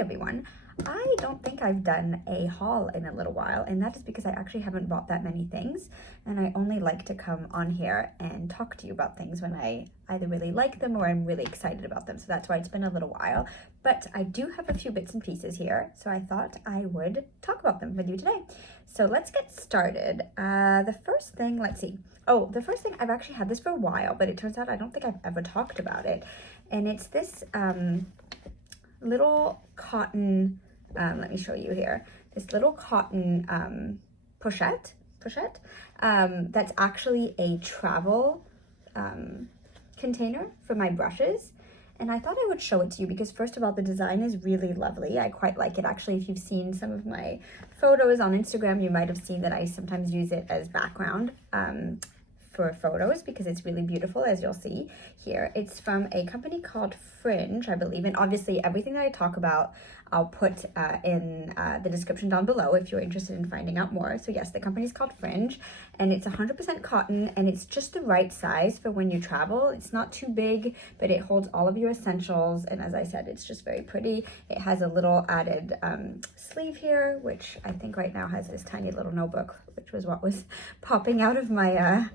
everyone. I don't think I've done a haul in a little while, and that is because I actually haven't bought that many things, and I only like to come on here and talk to you about things when I either really like them or I'm really excited about them. So that's why it's been a little while, but I do have a few bits and pieces here, so I thought I would talk about them with you today. So let's get started. The first thing, let's see. Oh, the first thing, I've actually had this for a while, but it turns out I don't think I've ever talked about it, and it's this little cotton, let me show you here, this little cotton pochette, that's actually a travel container for my brushes. And I thought I would show it to you because, first of all, the design is really lovely. I quite like it. Actually, if you've seen some of my photos on Instagram, you might have seen that I sometimes use it as background for photos because it's really beautiful, as you'll see here. It's from a company called Fringe, I believe, and obviously everything that I talk about I'll put in the description down below if you're interested in finding out more. So yes, the company's called Fringe, and it's 100% cotton, and it's just the right size for when you travel. It's not too big, but it holds all of your essentials, and as I said, it's just very pretty. It has a little added sleeve here, which I think right now has this tiny little notebook, which was what was popping out of my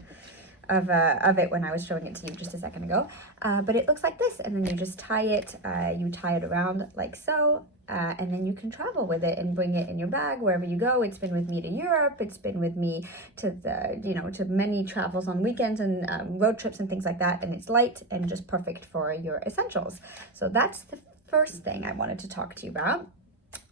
of it when I was showing it to you just a second ago. But it looks like this, and then you just tie it, around like so, and then you can travel with it and bring it in your bag wherever you go. It's been with me to Europe, it's been with me to to many travels on weekends and road trips and things like that, and it's light and just perfect for your essentials. So that's the first thing I wanted to talk to you about.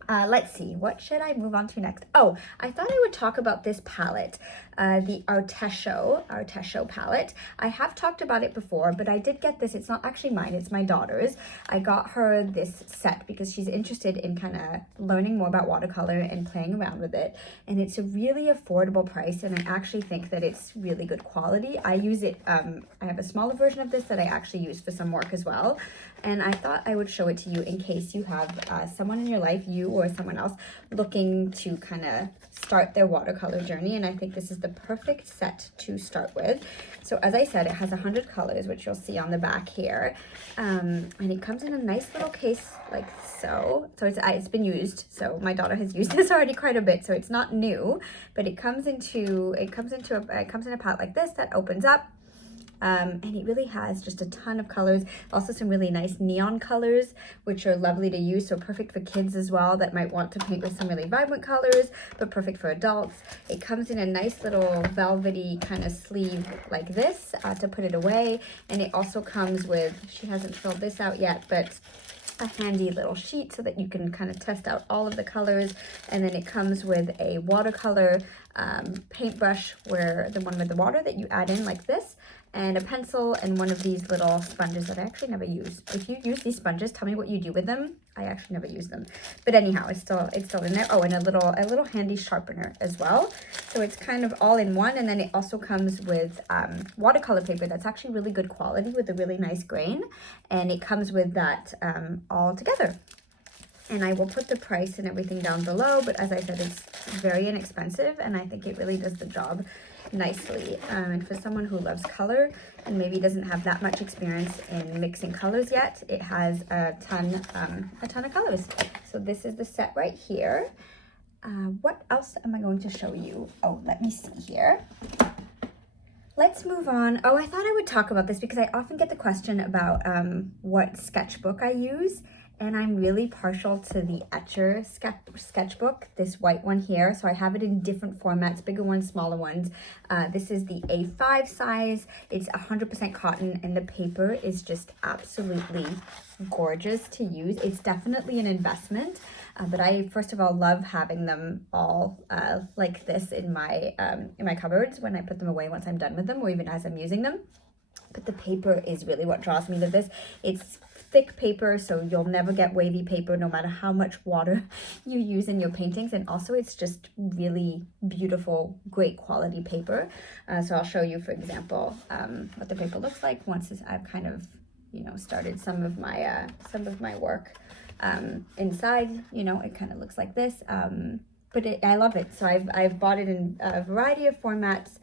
Let's see, what should I move on to next? Oh, I thought I would talk about this palette, the Artecho palette. I have talked about it before, but I did get this. It's not actually mine, it's my daughter's. I got her this set because she's interested in kind of learning more about watercolor and playing around with it. And it's a really affordable price, and I actually think that it's really good quality. I use it, I have a smaller version of this that I actually use for some work as well. And I thought I would show it to you in case you have someone in your life, you or someone else, looking to kind of start their watercolor journey. And I think this is the perfect set to start with. So as I said, it has 100 colors, which you'll see on the back here. And it comes in a nice little case like so. So it's been used. So my daughter has used this already quite a bit. So it's not new, but it comes in a palette like this that opens up. And it really has just a ton of colors, also some really nice neon colors, which are lovely to use, so perfect for kids as well that might want to paint with some really vibrant colors, but perfect for adults. It comes in a nice little velvety kind of sleeve like this to put it away, and it also comes with, she hasn't filled this out yet, but a handy little sheet so that you can kind of test out all of the colors. And then it comes with a watercolor paintbrush, where the one with the water that you add in like this, and a pencil, and one of these little sponges that I actually never use. If you use these sponges, tell me what you do with them. I actually never use them, but anyhow, it's still in there. Oh, and a little handy sharpener as well. So it's kind of all in one. And then it also comes with watercolor paper that's actually really good quality with a really nice grain, and it comes with that all together. And I will put the price and everything down below, but as I said, it's very inexpensive, and I think it really does the job nicely. And for someone who loves color and maybe doesn't have that much experience in mixing colors yet, it has a ton of colors. So this is the set right here. What else am I going to show you? Oh, let me see here. Let's move on. Oh, I thought I would talk about this because I often get the question about what sketchbook I use. And I'm really partial to the Etchr sketchbook, this white one here. So I have it in different formats, bigger ones, smaller ones. This is the A5 size. It's 100% cotton, and the paper is just absolutely gorgeous to use. It's definitely an investment, but I first of all love having them all like this in my cupboards when I put them away once I'm done with them, or even as I'm using them. But the paper is really what draws me to this. It's thick paper, so you'll never get wavy paper no matter how much water you use in your paintings. And also it's just really beautiful, great quality paper. So I'll show you, for example, what the paper looks like once I've kind of, started some of my work inside. It kind of looks like this. But I love it. So I've bought it in a variety of formats,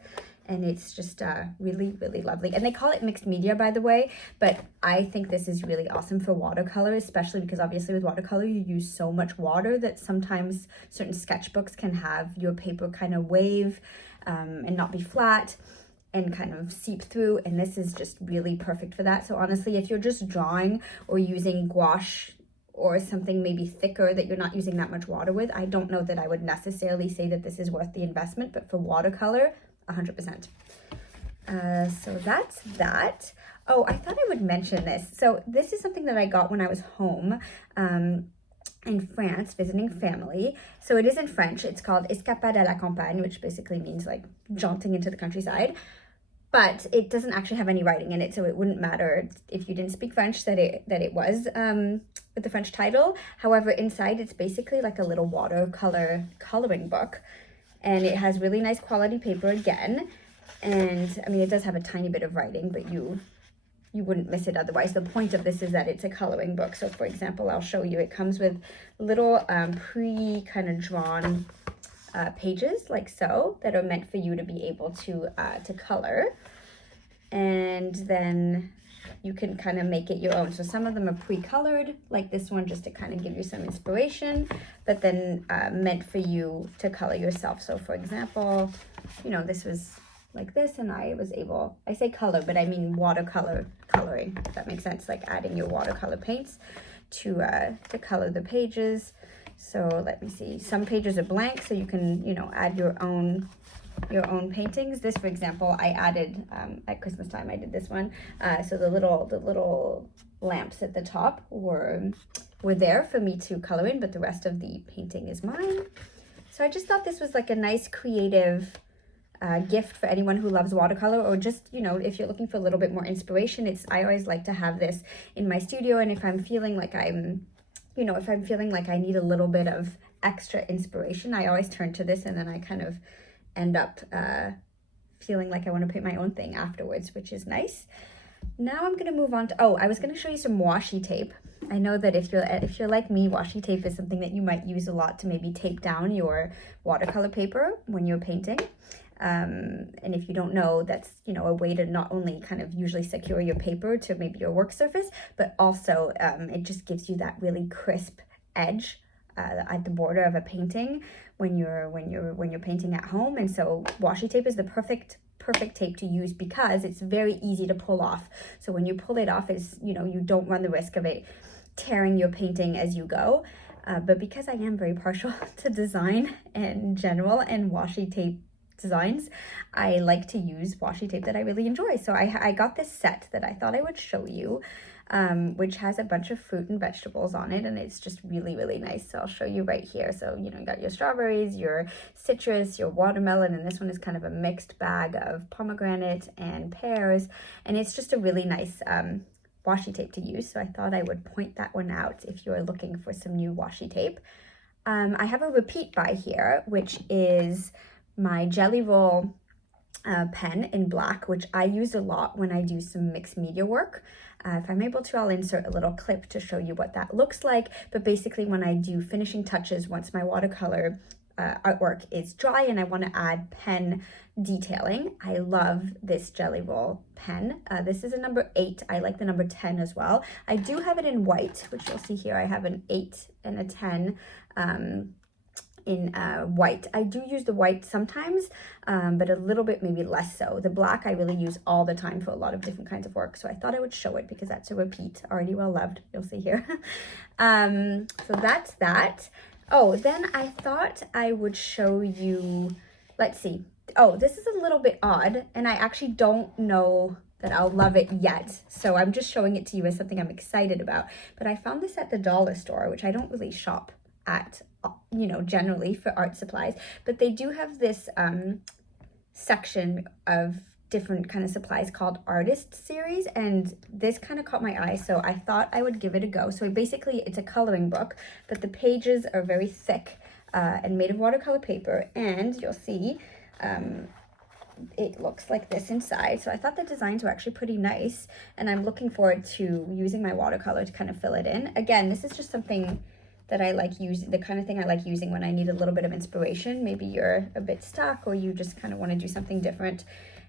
and it's just really, really lovely. And they call it mixed media, by the way, but I think this is really awesome for watercolor, especially because obviously with watercolor you use so much water that sometimes certain sketchbooks can have your paper kind of wave and not be flat and kind of seep through, and this is just really perfect for that. So honestly, if you're just drawing or using gouache or something maybe thicker that you're not using that much water with, I don't know that I would necessarily say that this is worth the investment, but for watercolor, 100%. So that's that. Oh, I thought I would mention this. So this is something that I got when I was home in France visiting family. So it is in French. It's called Escapade à la campagne, which basically means like jaunting into the countryside. But it doesn't actually have any writing in it, so it wouldn't matter if you didn't speak French that it was with the French title. However, inside it's basically like a little watercolor coloring book, and it has really nice quality paper again. And I mean, it does have a tiny bit of writing, but you wouldn't miss it otherwise. The point of this is that it's a coloring book. So for example, I'll show you. It comes with little pre kind of drawn pages like so that are meant for you to be able to color, and then you can kind of make it your own. So some of them are pre-colored, like this one, just to kind of give you some inspiration, but then meant for you to color yourself. So for example, you know, this was like this, and I was able, I say color, but I mean watercolor coloring, if that makes sense, like adding your watercolor paints to color the pages. So let me see, some pages are blank, so you can, you know, add your own paintings. This, for example, I added at Christmas time. I did this one. So the little lamps at the top were there for me to color in, but the rest of the painting is mine. So I just thought this was like a nice creative gift for anyone who loves watercolor, or just, you know, if you're looking for a little bit more inspiration. I always like to have this in my studio, and if I'm feeling like if I'm feeling like I need a little bit of extra inspiration, I always turn to this, and then I kind of end up feeling like I want to paint my own thing afterwards, which is nice. Now I'm going to move on to, I was going to show you some washi tape. I know that if you're like me, washi tape is something that you might use a lot to maybe tape down your watercolor paper when you're painting. And if you don't know, that's, you know, a way to not only kind of usually secure your paper to maybe your work surface, but also it just gives you that really crisp edge at the border of a painting when you're painting at home. And so washi tape is the perfect tape to use because it's very easy to pull off. So when you pull it off, is, you know, you don't run the risk of it tearing your painting as you go. But because I am very partial to design in general and washi tape designs, I like to use washi tape that I really enjoy. So I got this set that I thought I would show you, which has a bunch of fruit and vegetables on it, and it's just really, really nice. So I'll show you right here. So, you know, you got your strawberries, your citrus, your watermelon, and this one is kind of a mixed bag of pomegranate and pears, and it's just a really nice washi tape to use. So I thought I would point that one out if you're looking for some new washi tape. I have a repeat buy here, which is my Jelly Roll pen in black, which I use a lot when I do some mixed media work. If I'm able to, I'll insert a little clip to show you what that looks like. But basically, when I do finishing touches, once my watercolor artwork is dry and I want to add pen detailing, I love this Jelly Roll pen. This is a number 8. I like the number 10 as well. I do have it in white, which you'll see here. I have an 8 and a 10 in white. I do use the white sometimes, but a little bit maybe less so. The black I really use all the time for a lot of different kinds of work, so I thought I would show it because that's a repeat, already well loved, you'll see here. So that's that. Oh, then I thought I would show you, let's see. Oh, this is a little bit odd, and I actually don't know that I'll love it yet, so I'm just showing it to you as something I'm excited about. But I found this at the dollar store, which I don't really shop at, you know, generally for art supplies, but they do have this section of different kind of supplies called Artist Series, and this kind of caught my eye, so I thought I would give it a go. So basically it's a coloring book, but the pages are very thick and made of watercolor paper, and you'll see it looks like this inside. So I thought the designs were actually pretty nice, and I'm looking forward to using my watercolor to kind of fill it in. Again, this is just something that I like using, the kind of thing I like using when I need a little bit of inspiration. Maybe you're a bit stuck or you just kind of want to do something different.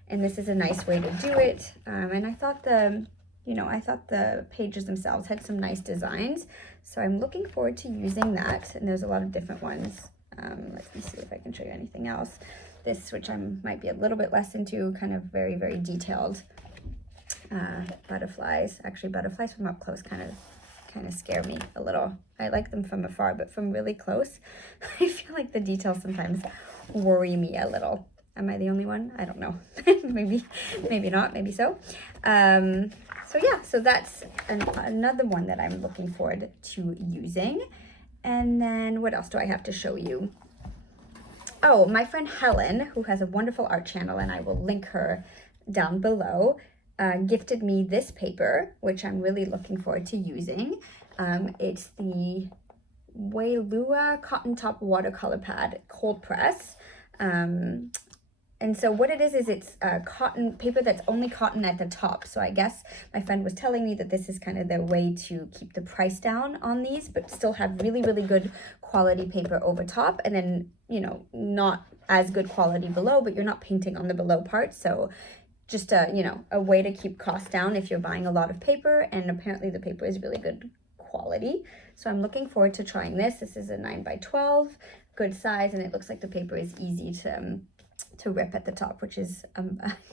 and this is a nice way to do it. And I thought the pages themselves had some nice designs, so I'm looking forward to using that. And there's a lot of different ones. Let me see if I can show you anything else. This, which I might be a little bit less into, kind of very, very detailed butterflies. Actually, butterflies from up close kind of scare me a little. I like them from afar, but from really close, I feel like the details sometimes worry me a little. Am I the only one? I don't know. maybe not, maybe so. So yeah, so that's another one that I'm looking forward to using. And then what else do I have to show you? Oh, my friend Helen, who has a wonderful art channel, and I will link her down below, gifted me this paper, which I'm really looking forward to using. It's the Wailua Cotton Top Watercolor Pad cold press. And so what it is it's a cotton paper that's only cotton at the top. So I guess my friend was telling me that this is kind of their way to keep the price down on these, but still have really, really good quality paper over top. And then, you know, not as good quality below, but you're not painting on the below part. So just a way to keep costs down if you're buying a lot of paper. And apparently the paper is really good quality. So I'm looking forward to trying this. This is a 9x12, good size, and it looks like the paper is easy to rip at the top, which is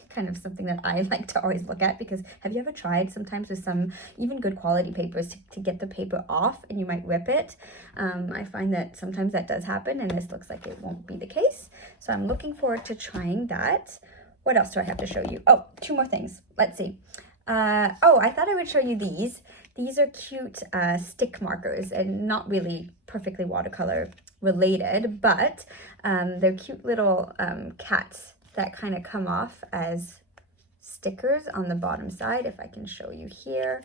kind of something that I like to always look at, because have you ever tried sometimes with some even good quality papers to get the paper off and you might rip it? I find that sometimes that does happen, and this looks like it won't be the case. So I'm looking forward to trying that. What else do I have to show you? Oh, two more things. Let's see. Oh, I thought I would show you these. These are cute stick markers, and not really perfectly watercolor related, but they're cute little cats that kind of come off as stickers on the bottom side, if I can show you here.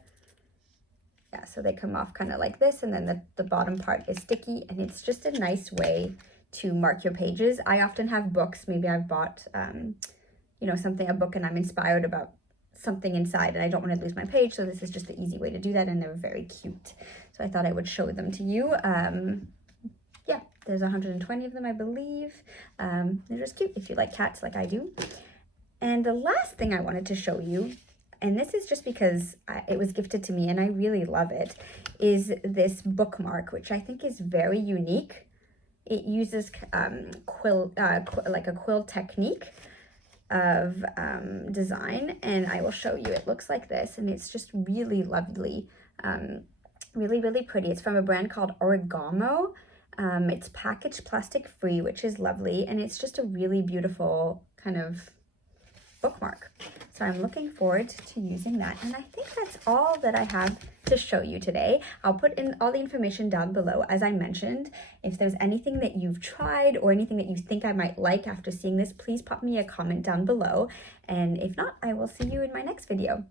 Yeah, so they come off kind of like this, and then the bottom part is sticky, and it's just a nice way to mark your pages. I often have books, maybe I've bought you know, a book, and I'm inspired about something inside and I don't want to lose my page, so this is just the easy way to do that, and they're very cute. So I thought I would show them to you. Yeah, there's 120 of them, I believe. They're just cute if you like cats like I do. And the last thing I wanted to show you, and this is just because it was gifted to me and I really love it, is this bookmark, which I think is very unique. It uses like a quill technique of design, and I will show you. It looks like this, and it's just really lovely, really, really pretty. It's from a brand called Origamo. It's packaged plastic free, which is lovely, and it's just a really beautiful kind of bookmark. So I'm looking forward to using that, and I think that's all that I have to show you today. I'll put in all the information down below. As I mentioned, if there's anything that you've tried or anything that you think I might like after seeing this, please pop me a comment down below, and if not, I will see you in my next video.